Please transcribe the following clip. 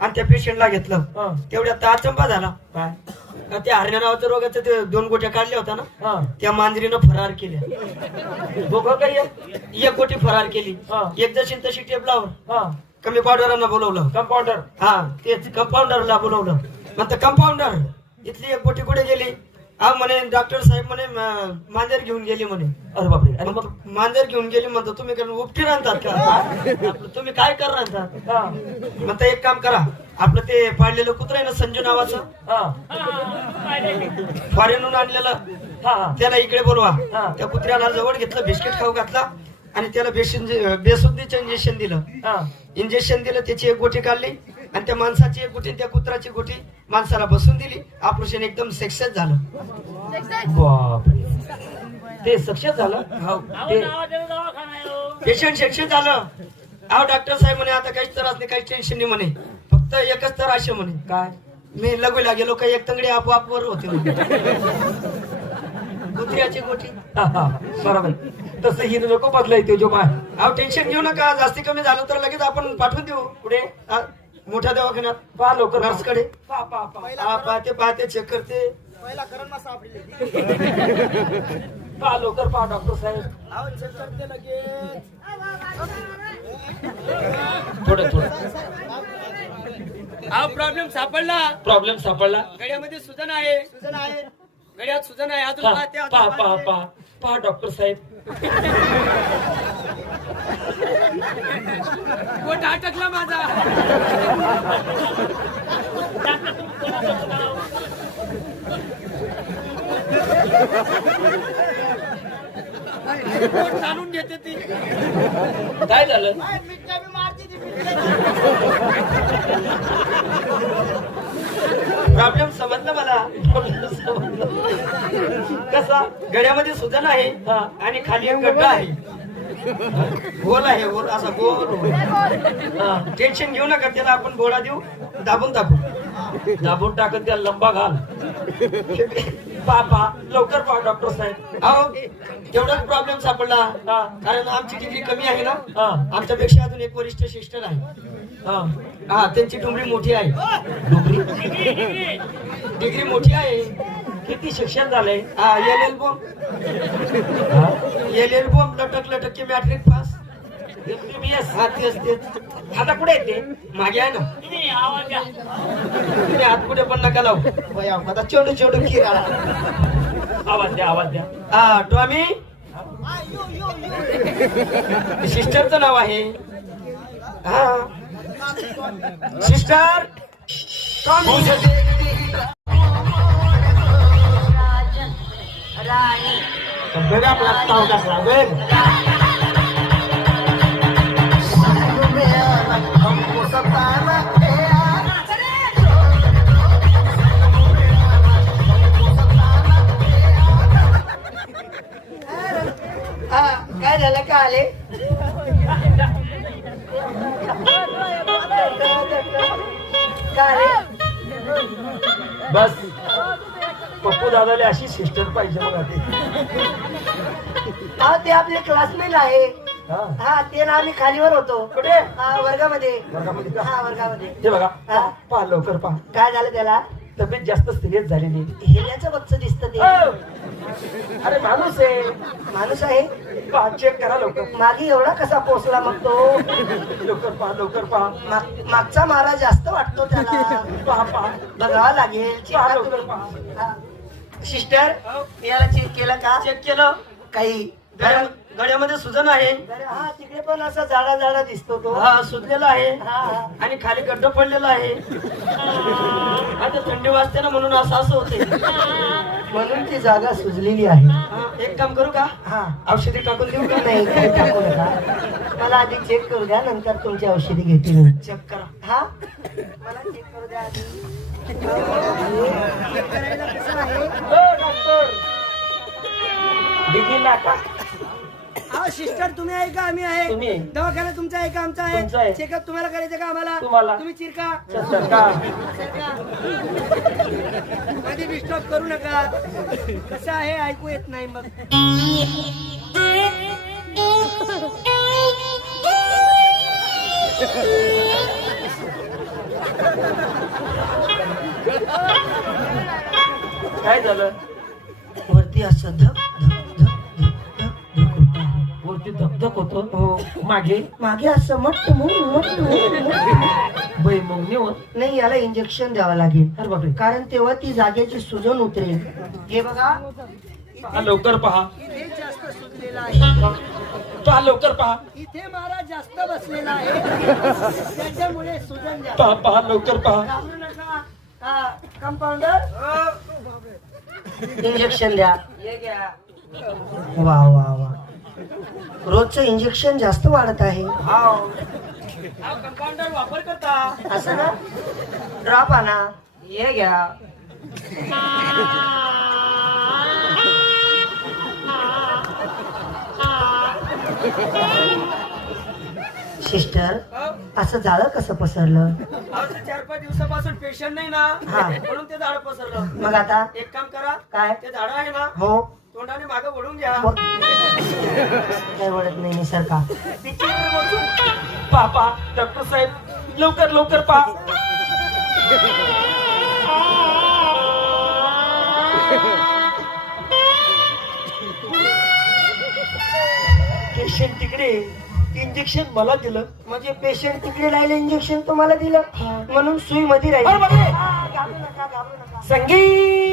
आणि त्या पेशंटला घेतलं. तेवढ्यात अचंबा झाला. काय त्या हरण्या नावाच्या रोगाचं ते 2 गोट्या काढल्या होत्या ना, त्या मांजरीनं फरार केल्या. दोघं काही एक गोटी फरार केली. एक जशी तशी टेबलावर कमी पावडरांना बोलवलं. कंपाऊंडर तेच कंपाऊंडरला बोलवलं. म्हणतं कंपाऊंडर इथली एक गोटी कुठे गेली? म्हणे डॉक्टर साहेब म्हणे मांजर घेऊन गेली म्हणे. अरे बापरे. आणि मग मांजर घेऊन गेली म्हणतो तुम्ही उपटी राहतात का? आपलं तुम्ही काय कर राहतात? म्हणतं एक काम करा, आपलं ते पाळलेलं कुत्र आहे ना संजू नावाचं, फॉरेनहून आणलेलं, त्याला इकडे बोलवा. त्या कुत्र्याला जवळ घेतलं, बिस्किट खाऊ घातला आणि त्याला बेसुद्धीचं इंजेक्शन दिलं. इंजेक्शन दिलं, त्याची एक गोटी काढली आणि त्या माणसाची एक गोटी, त्या कुत्राची गोटी माणसाला बसून दिली. ऑपरेशन एकदम सक्सेस झालं. बापरे. ते सक्सेस झालं. पेशंट सक्सेस झालं. डॉक्टर साहेब म्हणे आता काहीच त्रास नाही, काहीच टेन्शन नाही म्हणे, फक्त एकच तर असे म्हणे. काय? मी लगोला गेलो काही एक तंगडी आपोआप वर होते कुत्र्याची गोटी. बरोबर. तसं ही नको बदलाय ते जो माय. टेन्शन घेऊ नका, जास्ती कमी झालं तर लगेच आपण पाठवून देऊ पुढे मोठ्या दवाखान्यात. पहा लवकर नर्स कडे. पाहते चेक करते. पहा लवकर, पहा डॉक्टर साहेब. थोडं प्रॉब्लेम सापडला. प्रॉब्लेम सापडला. गड्यामध्ये सुजन आहे. गड्यात सुजन आहे. अजून पहा डॉक्टर साहेब. पोट अटकला माझा. पोट जाणून घेते ती. काय झालं? प्रॉब्लेम समजला मला. कसा? गड्यामध्ये सुजन आहे आणि खाली एक गड्डा आहे. गोल आहे, गोल असा गोल. टेन्शन घेऊ नका, त्याला आपण गोळा देऊ, दाबून दाबून टाकत त्या लंबा घाल. पहा लवकर, पहा डॉक्टर साहेब. तेवढाच प्रॉब्लेम सापडला. कारण आमची डिग्री कमी आहे ना, आमच्यापेक्षा अजून एक वरिष्ठ सिस्टर आहे. त्यांची डुंगरी मोठी आहे. डिग्री मोठी आहे. किती शिक्षण झालंय? एल बॉम्ब लटक की मॅट्रिक पास. MBBS. तेच. आता कुठे येते? मागे आहे ना. तुम्ही हात कुठे पण नका लावू. आता चेडू की आवाज द्या. टॉमी सिस्टरचं नाव आहे. Sister Tommy. बघा आपला कसला बघ. काय झालं का आले? बस पप्पू दादाले अशी सिस्टर पाहिजे बघा. ते आपले क्लासमेट आहे. ते ना आम्ही खालीवर होतो. कुठे? वर्गामध्ये. वर्गामध्ये. ते बघा, पहा लवकर, पहा. काय झालं त्याला? तब्येत जास्त सिरियस झालेली. हेल्याचं बच्च दिसत ते. अरे माणूस आहे. माणूस आहे. पहा, चेक करा लवकर. मागे एवढा कसा पोचला मग तो? लवकर पहा. मागचा मारा जास्त वाटतो त्याला. पहा बघावा लागेल. लवकर पहा. सिस्टर याला चेक केलं का? चेक केलं. काही गळ्यामध्ये सुजन आहे. तिकडे पण असा जाडा दिसतो तो. सुजलेला आहे आणि खाली गड्ड पडलेला आहे. आता थंडी वाजते ना, म्हणून असं होते. म्हणून ती जागा सुजलेली आहे. एक काम करू का? औषधी टाकून देऊ का? नाही, काही टाकू नका. मला आधी चेक करू द्या, नंतर तुमची औषधी घेते मी. चेक करा. मला चेक करू द्या आधी. सिस्टर तुम्ही आहे का आम्ही आहे? दवाखाना तुमचा आहे का आमचा आहे? चेकअप तुम्हाला करायचं का आम्हाला? तुम्ही चिरका कधी डिस्टर्ब करू नका. कसं आहे ऐकू येत नाही मग. काय झालं? वरती असं धक धक धक धक धक धक होतं. वरती धकधक होतो. हो. मागे मागे असं मट बाई मग नेऊन. नाही, याला इंजेक्शन द्यावं लागेल. अरे बापरे. कारण तेव्हा ती जागेची सुजन उतरेल. हे बघा, पहा लवकर पहा. इथे जास्त सुजलेला आहे, पहा लवकर पहा. इथे मारा जास्त बसलेला आहे, त्याच्यामुळे सुजन द्या. पहा पहा लवकर पहा. घाबरू नका. कंपाऊंडर, इंजेक्शन द्या. वा वा वा, रोजचं इंजेक्शन जास्त वाढत आहे. कंपाऊंडर वापर करता. असं ना, ड्रॉप आणा. हे घ्या. सिस्टर, असं जाळं कसं पसरलं? 4-5 दिवसापासून पेशंट नाही ना, हा. म्हणून ते झाड पसरलं. मग आता एक काम करा, काय? ते झाड आहे ना, हो, तोंडाने मागे ओढून घ्या. काय वळत नाही निसर्गा. पहा पहा डॉक्टर साहेब लवकर लवकर पहा. पेशंट तिकडे, इंजेक्शन मला दिलं. म्हणजे पेशंट तिकडे राहिले, इंजेक्शन तुम्हाला दिलं, म्हणून सुई मध्ये राहील. अरे बापरे. घाबरू नका, घाबरू नका. संगीत